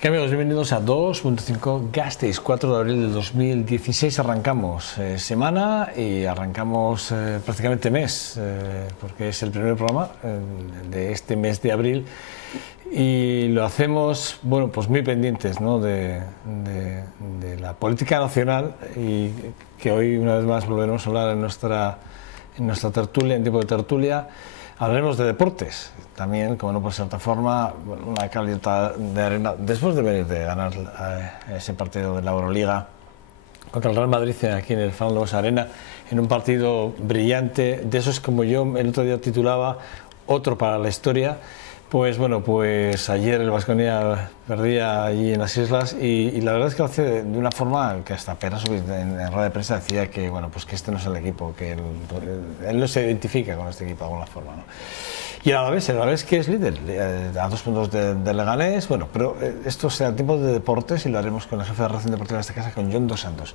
¿Qué amigos? Bienvenidos a 2.5 Gasteiz, 4 de abril del 2016. Arrancamos semana y arrancamos prácticamente mes, porque es el primer programa de este mes de abril y lo hacemos, bueno, pues muy pendientes, ¿no?, de la política nacional, y que hoy una vez más volveremos a hablar en nuestra tertulia, en tiempo de tertulia. Hablaremos de deportes, también, como no puede ser de otra forma, una calidad de arena, después de venir de ganar ese partido de la Euroliga contra el Real Madrid aquí en el Fernando Buesa Arena, en un partido brillante, de esos como yo el otro día titulaba, otro para la historia. Pues bueno, pues ayer el Baskonia perdía allí en las islas y la verdad es que lo hace de una forma que hasta Peras en rueda de prensa decía que, bueno, pues que este no es el equipo, que él no se identifica con este equipo de alguna forma, ¿no? Y el Alavés que es líder, a 2 puntos de Leganés. Bueno, pero esto será tiempo de deportes y lo haremos con el jefe de relación deportiva de esta casa, con Jon Dos Santos.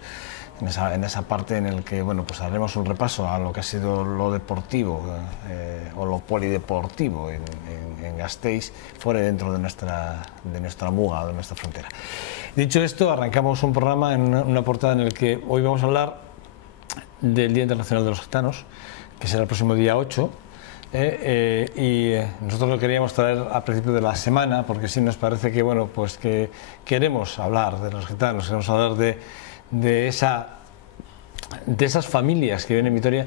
En esa parte en el que, bueno, pues haremos un repaso a lo que ha sido lo deportivo o lo polideportivo en Gasteiz, fuera y dentro de nuestra muga, de nuestra frontera. Dicho esto, arrancamos un programa en una portada en el que hoy vamos a hablar del Día Internacional de los Gitanos, que será el próximo día 8. Y nosotros lo queríamos traer a principio de la semana, porque sí nos parece que, bueno, pues que queremos hablar de los gitanos, queremos hablar de esas familias que viven en Vitoria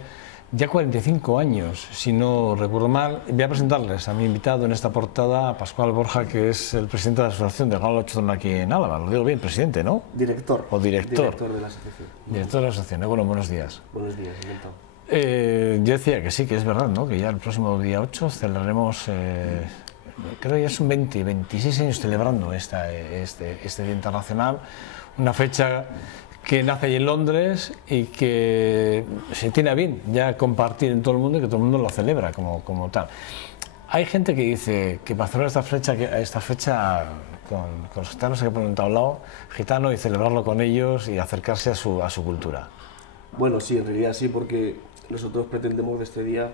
ya 45 años, si no recuerdo mal. Voy a presentarles a mi invitado en esta portada, a Pascual Borja, que es el presidente de la Asociación de Galo Ochotón aquí en Álava. Lo digo bien, presidente, ¿no? Director. O director. Director de la asociación. Director de la asociación. Bueno, buenos días. Buenos días, encantado. Yo decía que sí, que es verdad, ¿no?, que ya el próximo día 8 celebraremos, creo que ya son 26 años celebrando este Día Internacional, una fecha que nace allí en Londres y que se tiene a bien ya compartir en todo el mundo y que todo el mundo lo celebra como tal. Hay gente que dice que para celebrar esta fecha con los gitanos hay que poner un tablao gitano y celebrarlo con ellos y acercarse a su cultura. Bueno, sí, en realidad sí, porque nosotros pretendemos de este día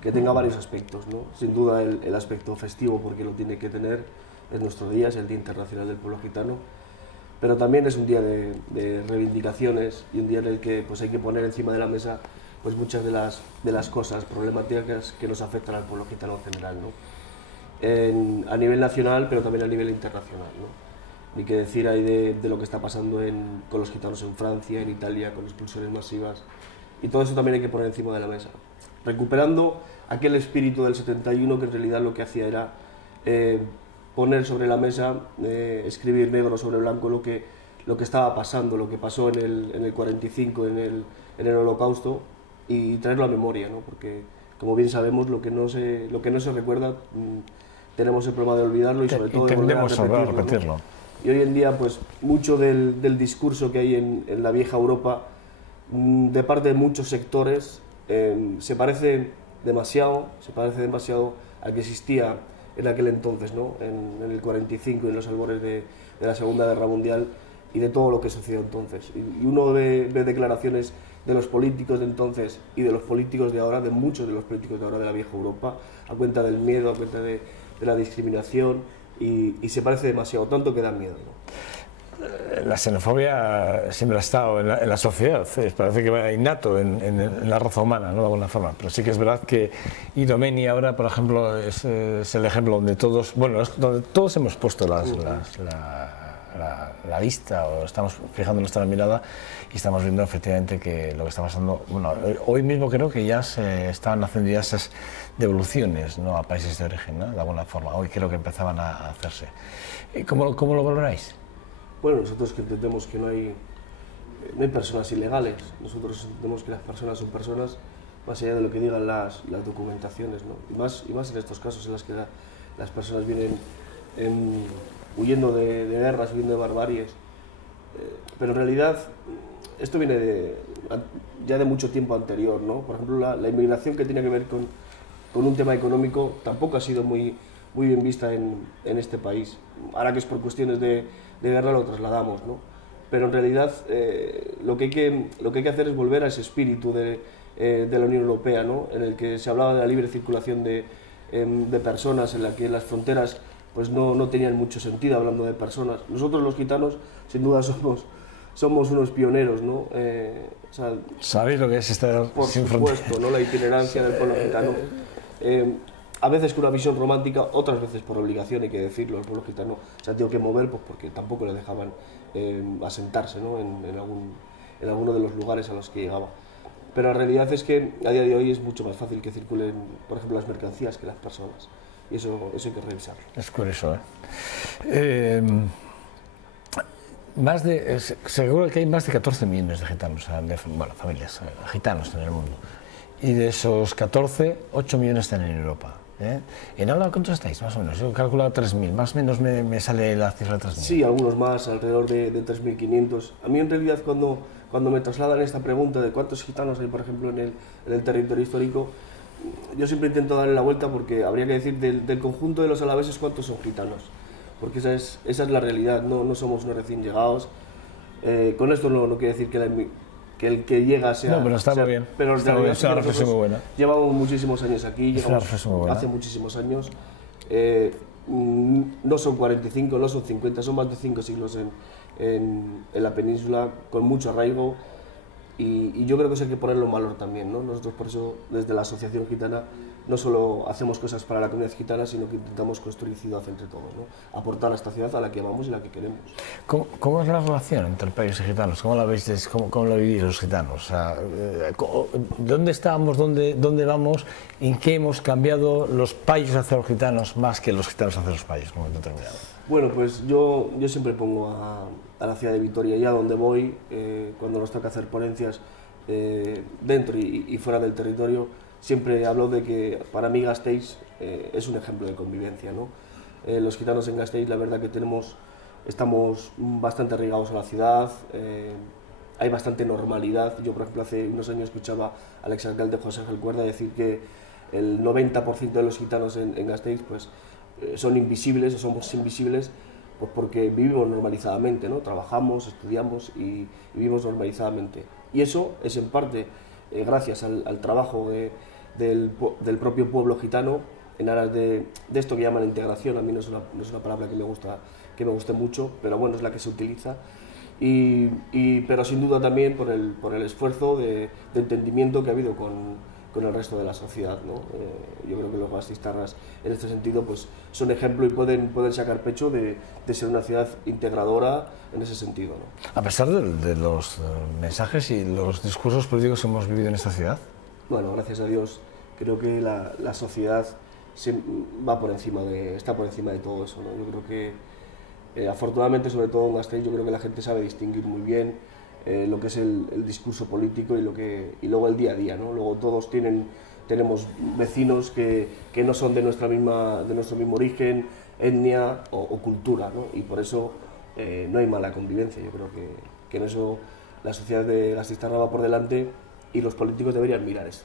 que tenga varios aspectos, ¿no? Sin duda el aspecto festivo, porque lo tiene que tener, es nuestro día, es el Día Internacional del Pueblo Gitano, pero también es un día de reivindicaciones y un día en el que pues, hay que poner encima de la mesa pues, muchas de las cosas problemáticas que nos afectan al pueblo gitano en general, ¿no? A nivel nacional, pero también a nivel internacional, ¿no? Ni que decir hay de lo que está pasando con los gitanos en Francia, en Italia, con expulsiones masivas, y todo eso también hay que poner encima de la mesa, recuperando aquel espíritu del 71 que en realidad lo que hacía era poner sobre la mesa, escribir negro sobre blanco lo que estaba pasando, lo que pasó en el 45, en el Holocausto, y traerlo a memoria, ¿no? Porque como bien sabemos lo que no se recuerda, tenemos el problema de olvidarlo y sobre todo de volver a repetirlo, ¿no? Y hoy en día, pues, mucho del discurso que hay en la vieja Europa, de parte de muchos sectores, se parece demasiado al que existía en aquel entonces, ¿no? En el 45, en los albores de la Segunda Guerra Mundial y de todo lo que sucedió entonces. Y uno ve declaraciones de los políticos de entonces y de los políticos de ahora, de muchos de los políticos de ahora de la vieja Europa, a cuenta del miedo, a cuenta de la discriminación, y se parece demasiado, tanto que da miedo, ¿no? La xenofobia siempre ha estado en la sociedad, parece que va innato en la raza humana, ¿no?, de alguna forma, pero sí que es verdad que Idomeni ahora, por ejemplo, es el ejemplo donde todos hemos puesto la vista, o estamos fijando nuestra mirada y estamos viendo efectivamente que lo que está pasando. Bueno, hoy mismo creo que ya se estaban haciendo ya esas devoluciones, ¿no?, a países de origen, ¿no?, de alguna forma. Hoy creo que empezaban a hacerse. ¿Cómo lo valoráis? Bueno, nosotros que entendemos que no hay personas ilegales, nosotros entendemos que las personas son personas más allá de lo que digan las documentaciones, ¿no? Y más en estos casos en los que las personas vienen huyendo de guerras, huyendo de barbaries, pero en realidad esto viene ya de mucho tiempo anterior, ¿no? Por ejemplo, la inmigración que tiene que ver con un tema económico tampoco ha sido muy bien vista en este país. Ahora que es por cuestiones de guerra lo trasladamos, ¿no? Pero en realidad lo que hay que hacer es volver a ese espíritu de la Unión Europea, ¿no?, en el que se hablaba de la libre circulación de personas, en la que las fronteras pues no tenían mucho sentido hablando de personas. Nosotros los gitanos, sin duda, somos unos pioneros, ¿no? O sea, ¿sabéis lo que es estar por sin supuesto, fronteras? ¿no? La itinerancia del pueblo gitano. A veces con una visión romántica, otras veces por obligación, hay que decirlo, el pueblo gitano se ha tenido que mover pues, porque tampoco le dejaban asentarse, ¿no? en alguno de los lugares a los que llegaba. Pero la realidad es que a día de hoy es mucho más fácil que circulen, por ejemplo, las mercancías que las personas. Y eso hay que revisarlo. Es curioso, seguro que hay más de 14 millones de gitanos, bueno, familias gitanos en el mundo. Y de esos 14, 8 millones están en Europa. ¿En Álava cuántos estáis, más o menos? Yo he calculado 3.000, más o menos me sale la cifra de 3.000. Sí, algunos más, alrededor de 3.500. A mí en realidad cuando me trasladan esta pregunta de cuántos gitanos hay, por ejemplo, en el territorio histórico, yo siempre intento darle la vuelta porque habría que decir del conjunto de los alaveses cuántos son gitanos, porque esa es la realidad, no somos unos recién llegados. Con esto no quiere decir que el que llega sea... No, pero está muy bien. Pero en realidad es una reflexión muy buena. Llevamos muchísimos años aquí, llevamos hace muchísimos años. No son 45, no son 50, son más de 5 siglos en la península, con mucho arraigo. Y yo creo que eso hay que ponerlo en valor también, ¿no? Nosotros por eso desde la Asociación Gitana no solo hacemos cosas para la comunidad gitana, sino que intentamos construir ciudad entre todos, ¿no? Aportar a esta ciudad a la que amamos y la que queremos. ¿Cómo es la relación entre el país y gitanos? ¿Cómo la veis, cómo la vivís los gitanos? O sea, ¿dónde estamos, dónde vamos, en qué hemos cambiado los payos hacia los gitanos más que los gitanos hacia los payos en un momento determinado? Bueno, pues yo siempre pongo a la ciudad de Vitoria, y a donde voy, cuando nos toca hacer ponencias dentro y fuera del territorio, siempre hablo de que para mí Gasteiz es un ejemplo de convivencia, ¿no? Los gitanos en Gasteiz, la verdad que estamos bastante arraigados a la ciudad, hay bastante normalidad. Yo, por ejemplo, hace unos años escuchaba al exalcalde José Ángel Cuerda decir que el 90% de los gitanos en Gasteiz pues, son invisibles o somos invisibles pues porque vivimos normalizadamente, ¿no? Trabajamos, estudiamos y vivimos normalizadamente. Y eso es en parte gracias al trabajo del propio pueblo gitano en aras de esto que llaman integración. A mí no es una palabra que me guste mucho, pero bueno, es la que se utiliza. Pero sin duda también por el esfuerzo de entendimiento que ha habido con el resto de la sociedad, ¿no? Yo creo que los gasteiztarras en este sentido pues, son ejemplo y pueden sacar pecho de ser una ciudad integradora en ese sentido, ¿no? A pesar de los mensajes y los discursos políticos que hemos vivido en esta ciudad. Bueno, gracias a Dios, creo que la sociedad está por encima de todo eso, ¿no? Yo creo que afortunadamente, sobre todo en Gasteiz, yo creo que la gente sabe distinguir muy bien lo que es el discurso político y luego el día a día, ¿no? Luego todos tenemos vecinos que no son de nuestro mismo origen, etnia o cultura, ¿no? Y por eso no hay mala convivencia. Yo creo que en eso la sociedad de Gasteiztarra va por delante y los políticos deberían mirar eso.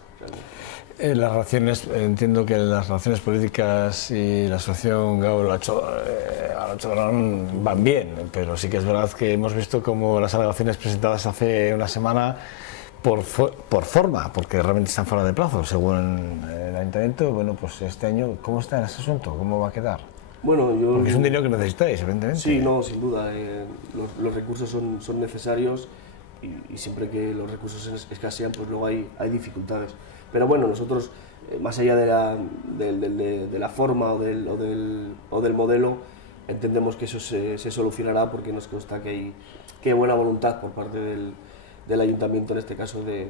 Las relaciones, entiendo que las relaciones políticas y la asociación Gaur-Altxorran van bien, pero sí que es verdad que hemos visto como las alegaciones presentadas hace una semana por forma, porque realmente están fuera de plazo, según el ayuntamiento. Bueno, pues este año, ¿cómo está en ese asunto? ¿Cómo va a quedar? Bueno, porque es un dinero que necesitáis, evidentemente. Sí, no, sin duda. Los recursos son necesarios y siempre que los recursos escasean, pues luego hay dificultades. Pero bueno, nosotros, más allá de la forma o del modelo, entendemos que eso se solucionará porque nos consta que hay buena voluntad por parte del ayuntamiento, en este caso, de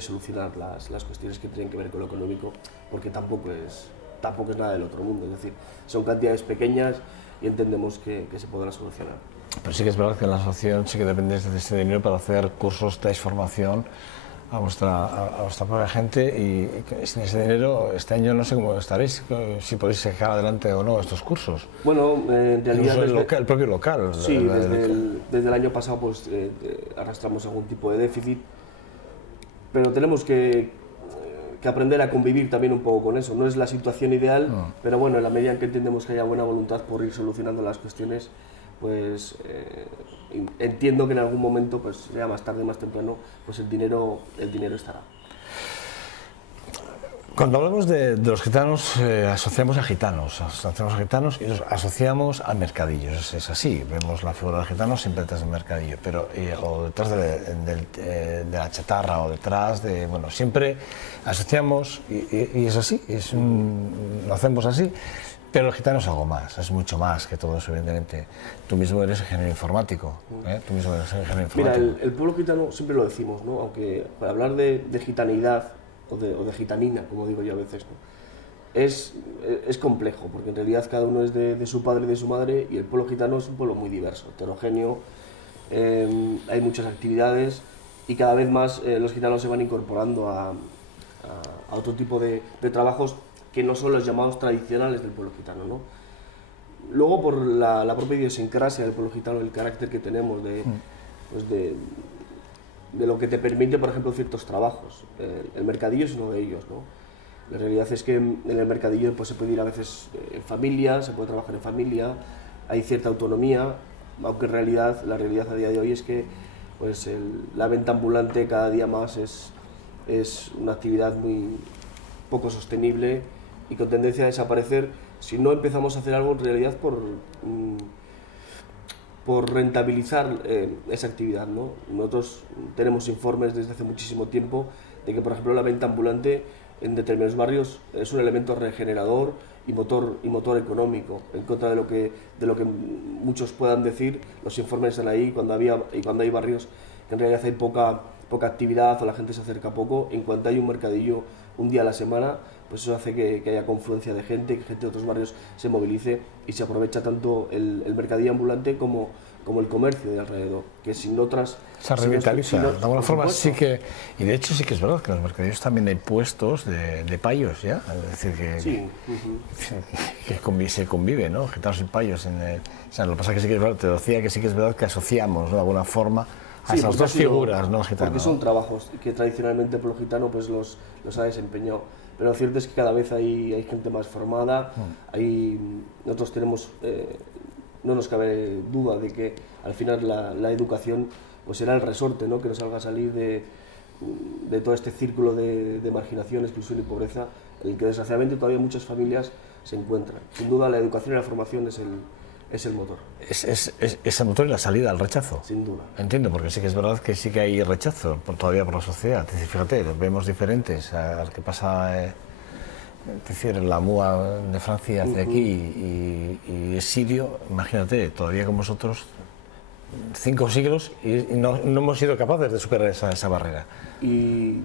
solucionar las cuestiones que tienen que ver con lo económico, porque tampoco es nada del otro mundo. Es decir, son cantidades pequeñas y entendemos que se podrá solucionar. Pero sí que es verdad que en la asociación sí que depende de ese dinero para hacer cursos de formación a vuestra propia gente, y sin ese dinero este año no sé cómo estaréis, si podéis sacar adelante o no estos cursos. Bueno, en realidad el propio local. Sí, desde el año pasado pues arrastramos algún tipo de déficit, pero tenemos que aprender a convivir también un poco con eso. No es la situación ideal, pero bueno, en la medida en que entendemos que haya buena voluntad por ir solucionando las cuestiones, pues entiendo que en algún momento, pues sea más tarde, más temprano, pues el dinero estará. Cuando hablamos de los gitanos, asociamos a gitanos y los asociamos a mercadillos. Es así, vemos la figura del gitano siempre detrás del mercadillo, pero, o detrás de la chatarra, o detrás de... Bueno, siempre asociamos, y es así, lo hacemos así, pero el gitano es algo más, es mucho más que todo eso, evidentemente. Tú mismo eres ingeniero informático, Mira, el pueblo gitano siempre lo decimos, ¿no? Aunque para hablar de gitanidad, o de gitanina, como digo yo a veces, ¿no? Es complejo, porque en realidad cada uno es de su padre y de su madre, y el pueblo gitano es un pueblo muy diverso, heterogéneo, hay muchas actividades, y cada vez más los gitanos se van incorporando a otro tipo de trabajos que no son los llamados tradicionales del pueblo gitano, ¿no? Luego, por la propia idiosincrasia del pueblo gitano, el carácter que tenemos de lo que te permite, por ejemplo, ciertos trabajos. El mercadillo es uno de ellos, ¿no? La realidad es que en el mercadillo pues, se puede ir a veces en familia, se puede trabajar en familia, hay cierta autonomía, aunque en realidad, la realidad a día de hoy es que pues, la venta ambulante cada día más es una actividad muy poco sostenible y con tendencia a desaparecer si no empezamos a hacer algo en realidad por rentabilizar esa actividad, ¿no? Nosotros tenemos informes desde hace muchísimo tiempo de que, por ejemplo, la venta ambulante en determinados barrios es un elemento regenerador y motor económico, en contra de lo que muchos puedan decir. Los informes están ahí cuando hay barrios que en realidad hay poca actividad o la gente se acerca poco. En cuanto hay un mercadillo un día a la semana, pues eso hace que haya confluencia de gente, que gente de otros barrios se movilice y se aprovecha tanto el mercadillo ambulante como el comercio de alrededor, que sin otras... Se revitaliza, de alguna forma sí que... Y de hecho sí que es verdad que en los mercadillos también hay puestos de payos, ¿ya? Es decir, que, sí. que se convive, ¿no? Gitanos y payos. O sea, lo que pasa es que sí que es verdad, te decía que sí que es verdad que asociamos, ¿no? De alguna forma a esas dos figuras, ¿no? Gitano. Porque son trabajos que tradicionalmente el pueblo gitano pues los ha desempeñado. Pero lo cierto es que cada vez hay gente más formada, nosotros tenemos, no nos cabe duda de que al final la educación pues será el resorte, ¿no? Que nos haga salir de todo este círculo de marginación, exclusión y pobreza, en el que desgraciadamente todavía muchas familias se encuentran. Sin duda la educación y la formación es el motor. Es el motor y la salida al rechazo. Sin duda. Entiendo, porque sí que es verdad que sí que hay rechazo todavía por la sociedad. Fíjate, vemos diferentes al que pasa, es decir, la MUA de Francia hacia aquí y es sirio. Imagínate, todavía con vosotros 5 siglos y no hemos sido capaces de superar esa barrera. Y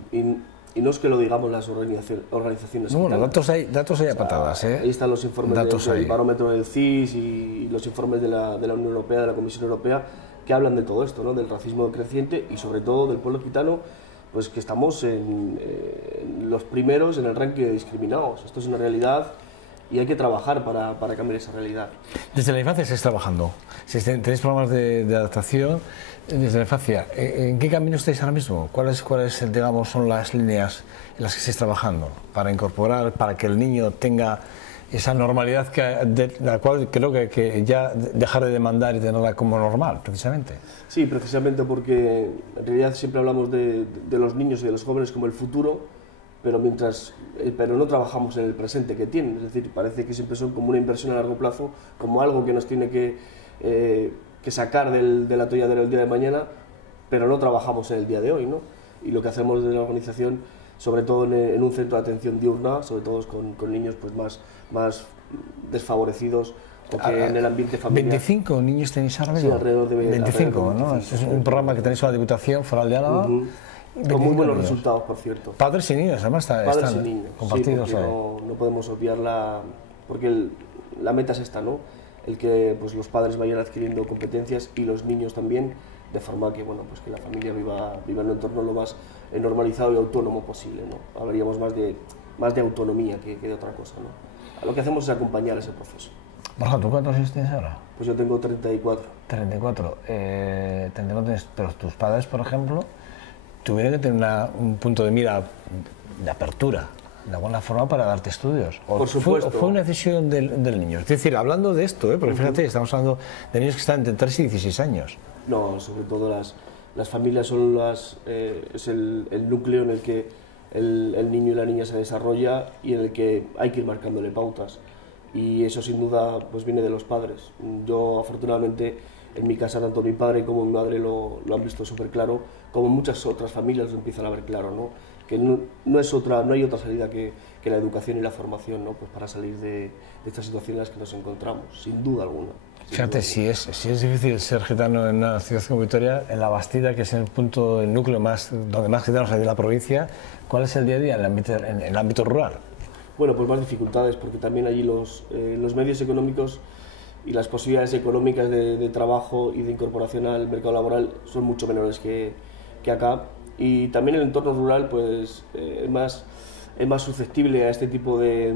no es que lo digamos las organizaciones. No, bueno, datos hay a patadas. Ahí están los informes del barómetro del CIS y los informes de la Unión Europea, de la Comisión Europea, que hablan de todo esto, ¿no? Del racismo creciente y sobre todo del pueblo gitano, pues que estamos en los primeros en el ranking de discriminados. Esto es una realidad y hay que trabajar para cambiar esa realidad. Desde la infancia estáis trabajando, tenéis programas de adaptación desde la infancia. ¿En qué camino estáis ahora mismo? ¿Cuáles digamos, son las líneas en las que estáis trabajando para incorporar, para que el niño tenga esa normalidad de la cual creo que ya dejar de demandar y tenerla como normal, precisamente? Sí, precisamente porque en realidad siempre hablamos de los niños y de los jóvenes como el futuro, pero no trabajamos en el presente que tienen, es decir, parece que siempre son como una inversión a largo plazo, como algo que nos tiene que sacar del atolladero el día de mañana, pero no trabajamos en el día de hoy, ¿no? Y lo que hacemos desde la organización, sobre todo en un centro de atención diurna, sobre todo con niños pues más desfavorecidos, o que en el ambiente familiar... ¿25 niños tenéis ahora mismo? Sí, alrededor de 25, ¿no? Es un programa que tenéis en la Diputación Foral de Álava. Con muy buenos resultados, por cierto. Padres y niños, además, Padres y niños, compartidos. Sí, no podemos obviarla, porque la meta es esta, ¿no? El que pues, los padres vayan adquiriendo competencias y los niños también, de forma que, bueno, pues que la familia viva en un entorno lo más normalizado y autónomo posible, ¿no? Hablaríamos más de autonomía que de otra cosa, ¿no? Lo que hacemos es acompañar ese proceso. Borja, ¿tú cuántos años tienes ahora? Pues yo tengo 34. 34. Pero tus padres, por ejemplo, tuvieron que tener un punto de mira de apertura, de alguna forma, para darte estudios. Por supuesto. ¿Fue una decisión del niño? Es decir, hablando de esto, porque fíjate, estamos hablando de niños que están entre 3 y 16 años. No, sobre todo las familias son es el núcleo en el que el niño y la niña se desarrolla y en el que hay que ir marcándole pautas. Y eso sin duda pues viene de los padres. Yo afortunadamente en mi casa tanto mi padre como mi madre lo han visto súper claro, como muchas otras familias lo empiezan a ver claro, ¿no? Que no hay otra salida que la educación y la formación, ¿no? Pues para salir de estas situaciones en las que nos encontramos, sin duda alguna. Fíjate, si es difícil ser gitano en una ciudad como Vitoria, en La Bastida, que es el punto, el núcleo donde más gitanos hay de la provincia, ¿cuál es el día a día en el ámbito rural? Bueno, pues más dificultades, porque también allí los medios económicos y las posibilidades económicas de trabajo y de incorporación al mercado laboral son mucho menores que acá. Y también el entorno rural pues, es más susceptible a este tipo de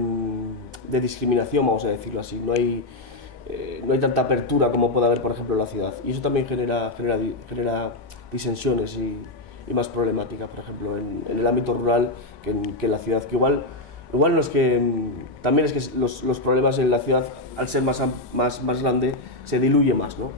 discriminación, vamos a decirlo así. No hay tanta apertura como puede haber, por ejemplo, en la ciudad. Y eso también genera disensiones y más problemática, por ejemplo, en el ámbito rural que en la ciudad, que igual también es que los problemas en la ciudad, al ser más grande, se diluye más, ¿no?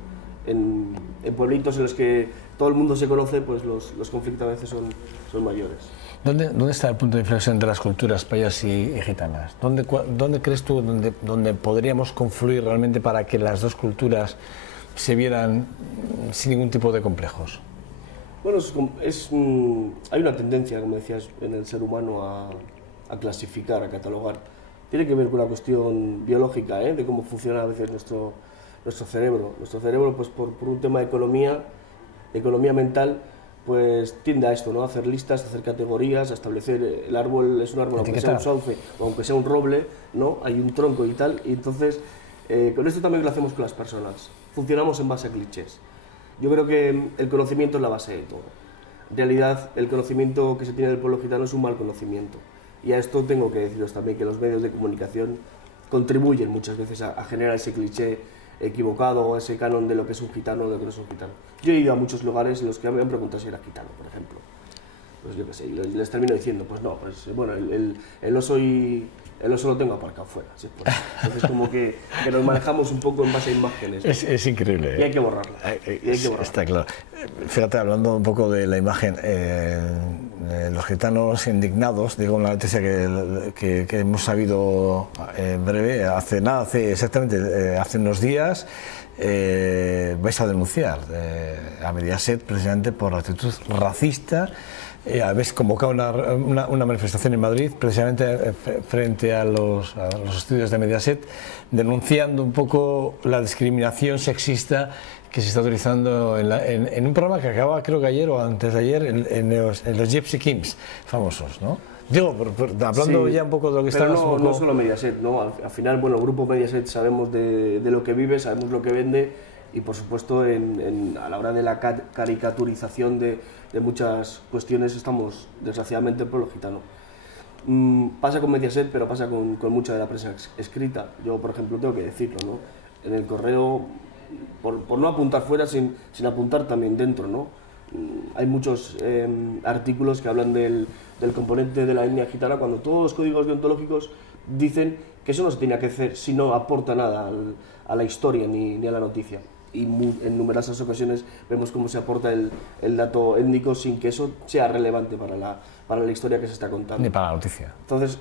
En pueblitos en los que todo el mundo se conoce, pues los conflictos a veces son mayores. ¿Dónde está el punto de inflexión entre las culturas payas y gitanas? ¿Dónde crees tú donde podríamos confluir realmente para que las dos culturas se vieran sin ningún tipo de complejos? Bueno, hay una tendencia, como decías, en el ser humano a clasificar, a catalogar. Tiene que ver con una cuestión biológica, de cómo funciona a veces nuestro cerebro. Nuestro cerebro, pues por un tema de economía mental, pues tiende a esto, ¿no? A hacer listas, a hacer categorías, a establecer el árbol es un árbol, aunque sea un sauce o aunque sea un roble, ¿no? Hay un tronco y tal, y entonces con esto también lo hacemos con las personas. Funcionamos en base a clichés. Yo creo que el conocimiento es la base de todo. En realidad, el conocimiento que se tiene del pueblo gitano es un mal conocimiento. Y a esto tengo que deciros también que los medios de comunicación contribuyen muchas veces a generar ese cliché equivocado o ese canon de lo que es un gitano o de lo que no es un gitano. Yo he ido a muchos lugares en los que me han preguntado si era gitano, por ejemplo. Pues yo qué sé, y les termino diciendo, pues no, pues bueno, el oso lo tengo aparcado fuera. ¿Sí? Pues, entonces como que nos manejamos un poco en base a imágenes, ¿no? Es increíble. Y hay que borrarla. Está claro. Fíjate, hablando un poco de la imagen, los gitanos indignados, digo una noticia que hemos sabido en breve, hace unos días, vais a denunciar a Mediaset precisamente por la actitud racista. Habéis convocado una manifestación en Madrid, precisamente frente a los estudios de Mediaset, denunciando un poco la discriminación sexista que se está utilizando en un programa que acaba, creo que ayer o antes de ayer, en los Gypsy Kings famosos, ¿no? Digo, hablando ya un poco de lo que está... Pero no solo Mediaset, ¿no? Al final, bueno, el grupo Mediaset sabemos de lo que vive, sabemos lo que vende, y por supuesto a la hora de la caricaturización de muchas cuestiones estamos desgraciadamente el pueblo gitano. Pasa con Mediaset, pero pasa con mucha de la prensa escrita. Yo, por ejemplo, tengo que decirlo, ¿no? En el correo, por no apuntar fuera, sin apuntar también dentro, ¿no? Hay muchos artículos que hablan del componente de la etnia gitana, cuando todos los códigos deontológicos dicen que eso no se tenía que hacer si no aporta nada a la historia ni a la noticia. Y en numerosas ocasiones vemos cómo se aporta el dato étnico sin que eso sea relevante para la historia que se está contando. Ni para la noticia. Entonces,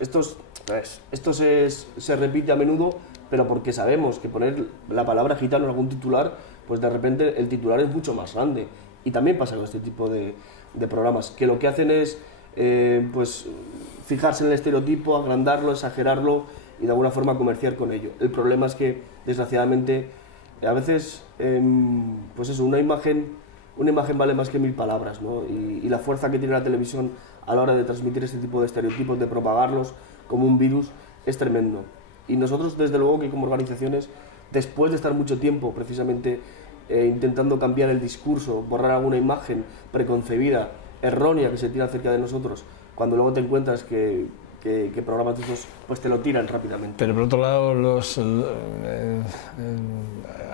esto se repite a menudo, pero porque sabemos que poner la palabra gitano en algún titular, pues de repente el titular es mucho más grande. Y también pasa con este tipo de programas, que lo que hacen es pues fijarse en el estereotipo, agrandarlo, exagerarlo y de alguna forma comerciar con ello. El problema es que, desgraciadamente, a veces, pues eso, una imagen vale más que 1000 palabras, ¿no? Y la fuerza que tiene la televisión a la hora de transmitir este tipo de estereotipos, de propagarlos como un virus, es tremendo. Y nosotros, desde luego, que como organizaciones, después de estar mucho tiempo precisamente intentando cambiar el discurso, borrar alguna imagen preconcebida, errónea que se tira acerca de nosotros, cuando luego te encuentras que programas de esos pues te lo tiran rápidamente. Pero por otro lado,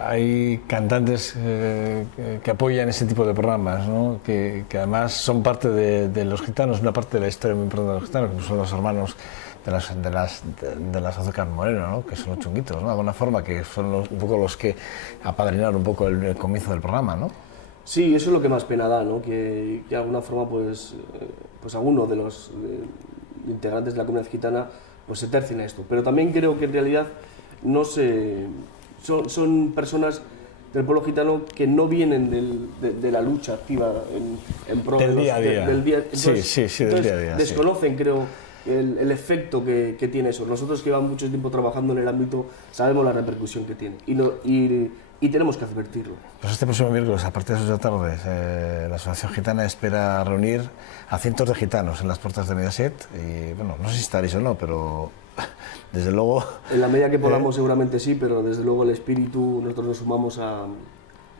hay cantantes que apoyan ese tipo de programas, ¿no? que además son parte de los gitanos, una parte de la historia muy importante de los gitanos, como son los hermanos de las Azúcar Moreno, ¿no? Que son los chunguitos, ¿no? De alguna forma, que son un poco los que apadrinaron un poco el comienzo del programa, ¿no? Sí, eso es lo que más pena da, ¿no? Que de alguna forma pues alguno de los integrantes de la comunidad gitana pues se tercien a esto. Pero también creo que en realidad no son personas del pueblo gitano que no vienen de la lucha activa en pro del día a día. Del día. Entonces, sí, del día a día. Desconocen, creo, el efecto que tiene eso. Nosotros que llevamos mucho tiempo trabajando en el ámbito sabemos la repercusión que tiene y tenemos que advertirlo. Pues este próximo miércoles, a partir de las 8 de la tarde, la Asociación Gitana espera reunir a cientos de gitanos en las puertas de Mediaset y, bueno, no sé si estaréis o no, pero desde luego... En la medida que podamos seguramente sí, pero desde luego el espíritu, nosotros nos sumamos a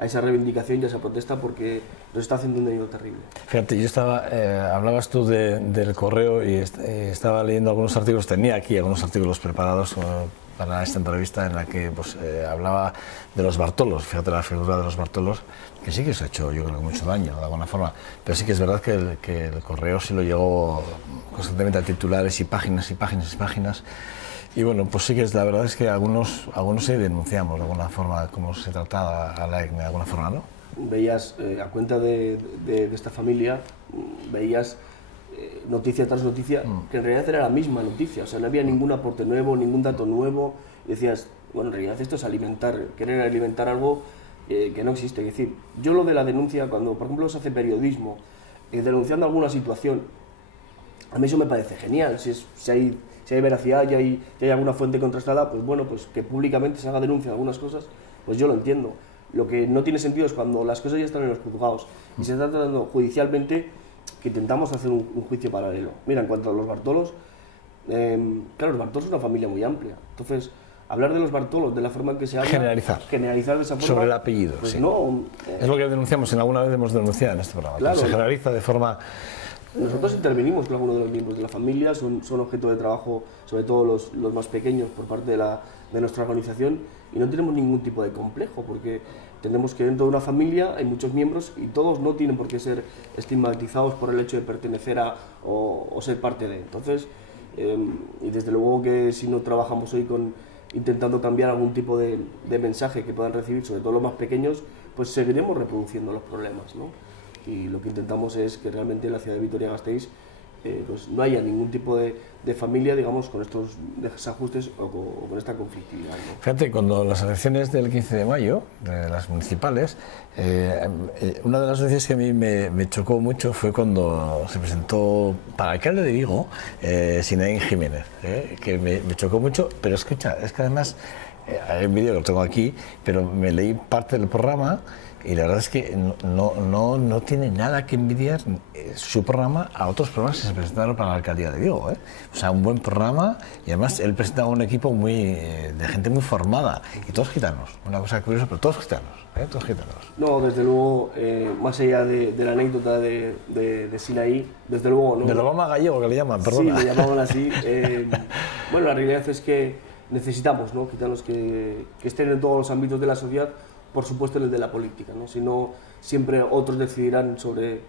esa reivindicación y a esa protesta porque nos está haciendo un daño terrible. Fíjate, yo estaba, hablabas tú del correo y estaba leyendo algunos artículos, tenía aquí algunos artículos preparados para esta entrevista en la que pues, hablaba de los Bartolos. Fíjate la figura de los Bartolos, que sí que se ha hecho, yo creo, mucho daño de alguna forma, pero sí que es verdad que el correo sí lo llegó constantemente a titulares y páginas y páginas y páginas. Y bueno, pues sí que la verdad es que algunos sí denunciamos de alguna forma cómo se trataba a la ECME de alguna forma, ¿no? Veías, a cuenta de esta familia, veías noticia tras noticia, que en realidad era la misma noticia, o sea, no había ningún aporte nuevo, ningún dato nuevo, y decías, bueno, en realidad esto es querer alimentar algo que no existe. Es decir, yo lo de la denuncia, cuando por ejemplo se hace periodismo, denunciando alguna situación, a mí eso me parece genial, si hay veracidad y hay alguna fuente contrastada, pues bueno, pues que públicamente se haga denuncia de algunas cosas, pues yo lo entiendo. Lo que no tiene sentido es cuando las cosas ya están en los juzgados y se está tratando judicialmente, que intentamos hacer un juicio paralelo. Mira, en cuanto a los Bartolos, claro, los Bartolos es una familia muy amplia, entonces hablar de los Bartolos de la forma en que se habla... Generalizar de esa forma... Sobre el apellido, pues sí. No, es lo que denunciamos, alguna vez hemos denunciado en este programa, claro, se generaliza de forma... Nosotros intervenimos con algunos de los miembros de la familia, son objeto de trabajo, sobre todo los más pequeños, por parte de nuestra organización, y no tenemos ningún tipo de complejo, porque entendemos que dentro de una familia hay muchos miembros y todos no tienen por qué ser estigmatizados por el hecho de pertenecer a o ser parte de. Entonces, y desde luego que si no trabajamos hoy intentando cambiar algún tipo de mensaje que puedan recibir, sobre todo los más pequeños, pues seguiremos reproduciendo los problemas, ¿no? Y lo que intentamos es que realmente en la ciudad de Vitoria-Gasteiz pues no haya ningún tipo de familia, digamos, con estos desajustes o con esta conflictividad, ¿no? Fíjate, cuando las elecciones del 15 de mayo, de las municipales, una de las veces que a mí me chocó mucho fue cuando se presentó para alcalde de Vigo Sinaín Jiménez, que me chocó mucho, pero escucha, es que además hay un vídeo que lo tengo aquí, pero me leí parte del programa y la verdad es que no tiene nada que envidiar su programa a otros programas que se presentaron para la alcaldía de Vigo, ¿eh? O sea, un buen programa y además él presentaba un equipo de gente muy formada y todos gitanos, una cosa curiosa, pero todos gitanos, todos gitanos. No, desde luego, más allá de la anécdota de Sinaí, desde luego... ¿no? De lo Obama gallego que le llaman, perdona. Sí, le llamaban así. Bueno, la realidad es que necesitamos, ¿no?, gitanos que estén en todos los ámbitos de la sociedad, por supuesto en el de la política, ¿no? Si no, siempre otros decidirán sobre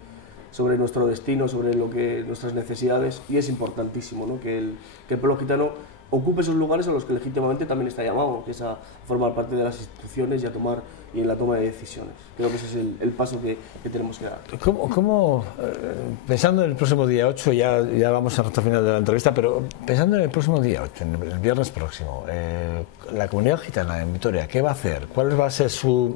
nuestro destino, sobre nuestras necesidades, y es importantísimo, ¿no?, que el pueblo gitano ocupe esos lugares a los que legítimamente también está llamado, que es a formar parte de las instituciones y en la toma de decisiones. Creo que ese es el paso que tenemos que dar. ¿Cómo pensando en el próximo día 8, ya vamos a la recta final de la entrevista, pero pensando en el próximo día 8, en el viernes próximo, la comunidad gitana en Vitoria, ¿qué va a hacer? ¿Cuál va a ser su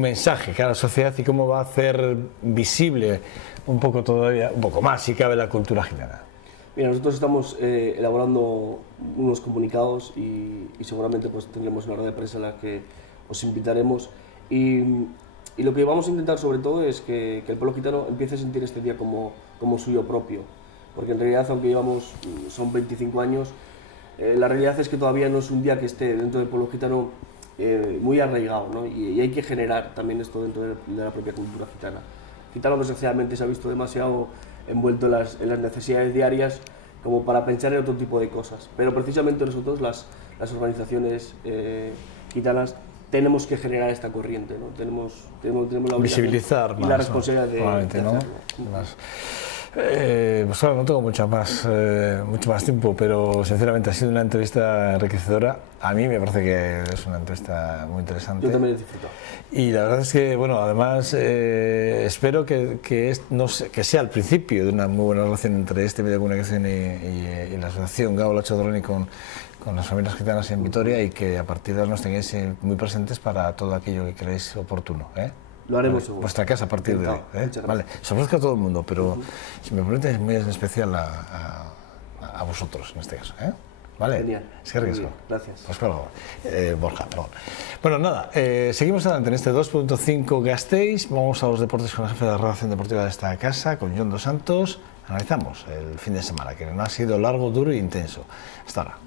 mensaje a la sociedad y cómo va a hacer visible un poco más, si cabe, la cultura gitana? Mira, nosotros estamos elaborando unos comunicados y seguramente pues tendremos una rueda de prensa en la que os invitaremos y lo que vamos a intentar sobre todo es que el pueblo gitano empiece a sentir este día como suyo propio, porque en realidad, aunque son 25 años, la realidad es que todavía no es un día que esté dentro del pueblo gitano muy arraigado, ¿no? Y hay que generar también esto dentro de la propia cultura gitana. Gitano desgraciadamente se ha visto demasiado envuelto en las necesidades diarias como para pensar en otro tipo de cosas, pero precisamente nosotros, las organizaciones gitanas, tenemos que generar esta corriente, ¿no? Tenemos la obligación visibilizar y la responsabilidad de ¿no? hacerlo. Pues claro, no tengo mucho más tiempo, pero sinceramente ha sido una entrevista enriquecedora. A mí me parece que es una entrevista muy interesante. Yo también he disfrutado. Y la verdad es que, bueno, además espero que sea el principio de una muy buena relación entre este medio de comunicación y la asociación Gao Lacho Doroni con las familias gitanas en Vitoria, y que a partir de ahora nos tengáis muy presentes para todo aquello que creáis oportuno, ¿eh? Lo haremos Vale, seguro. Vuestra casa a partir de hoy. Vale, se ofrezca a todo el mundo, pero si me permiten, muy en especial a vosotros en este caso. Vale. Genial. Es que riesgo. Gracias. Pues claro, Borja, perdón. Bueno, nada, seguimos adelante en este 2.5 Gasteiz. Vamos a los deportes con el jefe de la redacción deportiva de esta casa, con Jon dos Santos. Analizamos el fin de semana, que no ha sido largo, duro e intenso. Hasta ahora.